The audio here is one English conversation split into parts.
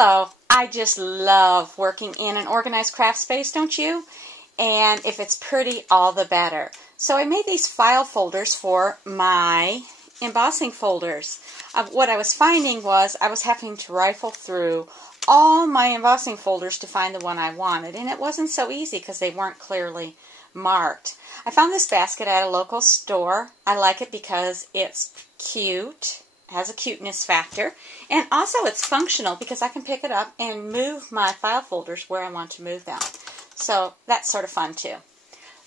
Hello, I just love working in an organized craft space, don't you? And if it's pretty, all the better. So I made these file folders for my embossing folders. What I was finding was I was having to rifle through all my embossing folders to find the one I wanted, and it wasn't so easy because they weren't clearly marked. I found this basket at a local store. I like it because it's cute, has a cuteness factor, and also it's functional because I can pick it up and move my file folders where I want to move them. So that's sort of fun too.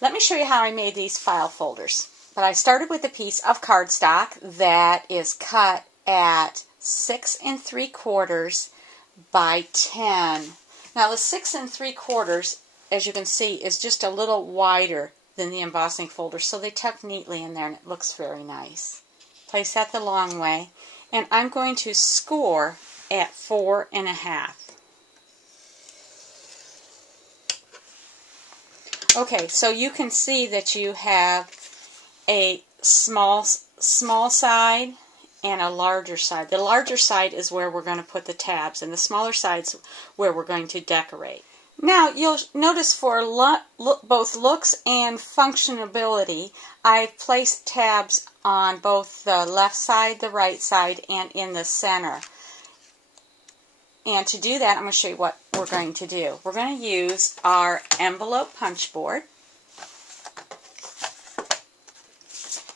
Let me show you how I made these file folders. But I started with a piece of cardstock that is cut at 6 3/4 by 10. Now the 6 3/4, as you can see, is just a little wider than the embossing folder, so they tuck neatly in there and it looks very nice. Place that the long way, and I'm going to score at 4 1/2. Okay, so you can see that you have a small side and a larger side. The larger side is where we're going to put the tabs, and the smaller side's where we're going to decorate. Now, you'll notice for both looks and functionability, I've placed tabs on both the left side, the right side, and in the center. And to do that, I'm going to show you what we're going to do. We're going to use our envelope punch board.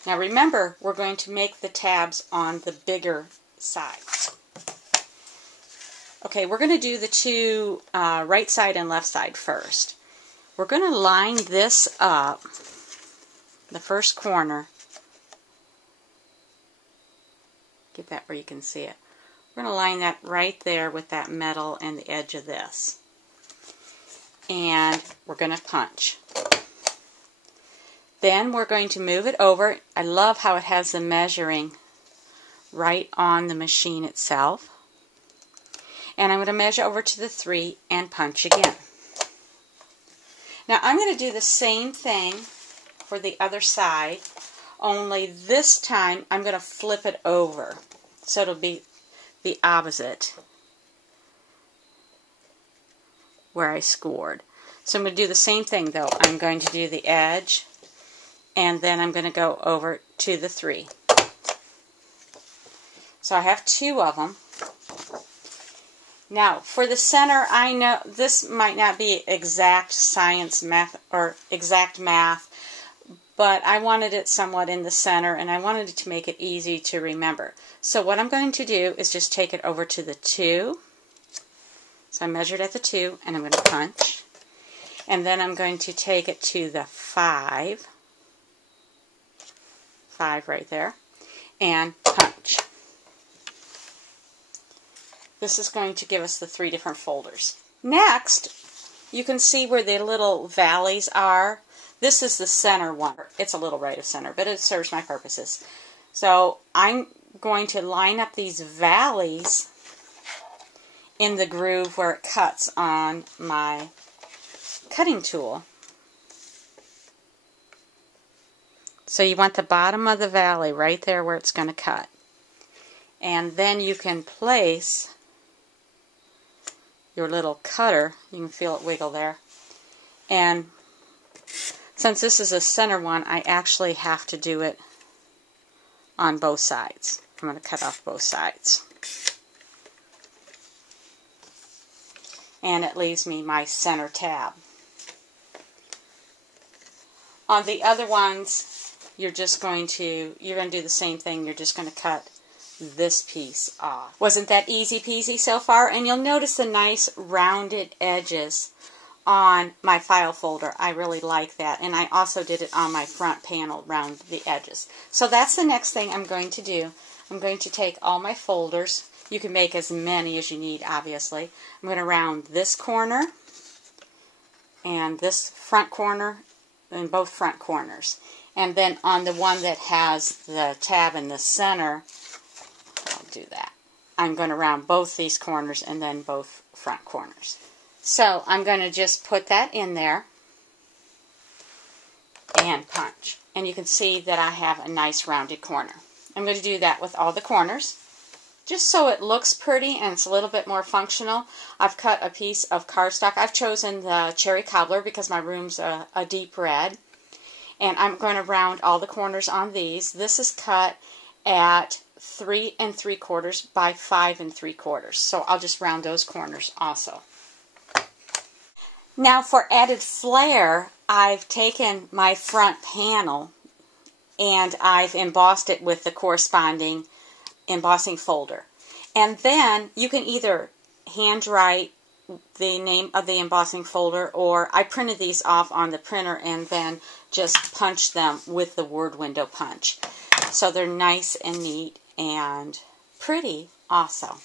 Now remember, we're going to make the tabs on the bigger side. Okay, we're going to do the two right side and left side first. We're going to line this up, the first corner. Get that where you can see it. We're going to line that right there with that metal and the edge of this. And we're going to punch. Then we're going to move it over. I love how it has the measuring right on the machine itself. And I'm going to measure over to the 3 and punch again. Now I'm going to do the same thing for the other side, only this time I'm going to flip it over. So it'll be the opposite where I scored. So I'm going to do the same thing though. I'm going to do the edge, and then I'm going to go over to the 3. So I have 2 of them. Now, for the center, I know this might not be exact science math or exact math, but I wanted it somewhat in the center, and I wanted it to make it easy to remember. So what I'm going to do is just take it over to the 2. So I measured at the 2, and I'm going to punch. And then I'm going to take it to the 5. 5 right there. And punch. This is going to give us the 3 different folders. Next, you can see where the little valleys are. This is the center one. It's a little right of center, but it serves my purposes. So I'm going to line up these valleys in the groove where it cuts on my cutting tool. So you want the bottom of the valley right there where it's going to cut. And then you can place your little cutter. You can feel it wiggle there. And since this is a center one, I actually have to do it on both sides. I'm going to cut off both sides. And it leaves me my center tab. On the other ones, you're going to do the same thing. You're just going to cut this piece off. Wasn't that easy peasy so far? And you'll notice the nice rounded edges on my file folder. I really like that. And I also did it on my front panel around the edges. So that's the next thing I'm going to do. I'm going to take all my folders. You can make as many as you need, obviously. I'm going to round this corner and this front corner and both front corners. And then on the one that has the tab in the center, I'll do that. I'm going to round both these corners and then both front corners. So I'm going to just put that in there and punch. And you can see that I have a nice rounded corner. I'm going to do that with all the corners. just so it looks pretty and it's a little bit more functional, I've cut a piece of cardstock. I've chosen the Cherry Cobbler because my room's a deep red. And I'm going to round all the corners on these. This is cut at 3 3/4 by 5 3/4. So I'll just round those corners also. Now for added flair, I've taken my front panel and I've embossed it with the corresponding embossing folder. And then you can either handwrite the name of the embossing folder, or I printed these off on the printer and then just punched them with the word window punch. So they're nice and neat and pretty also.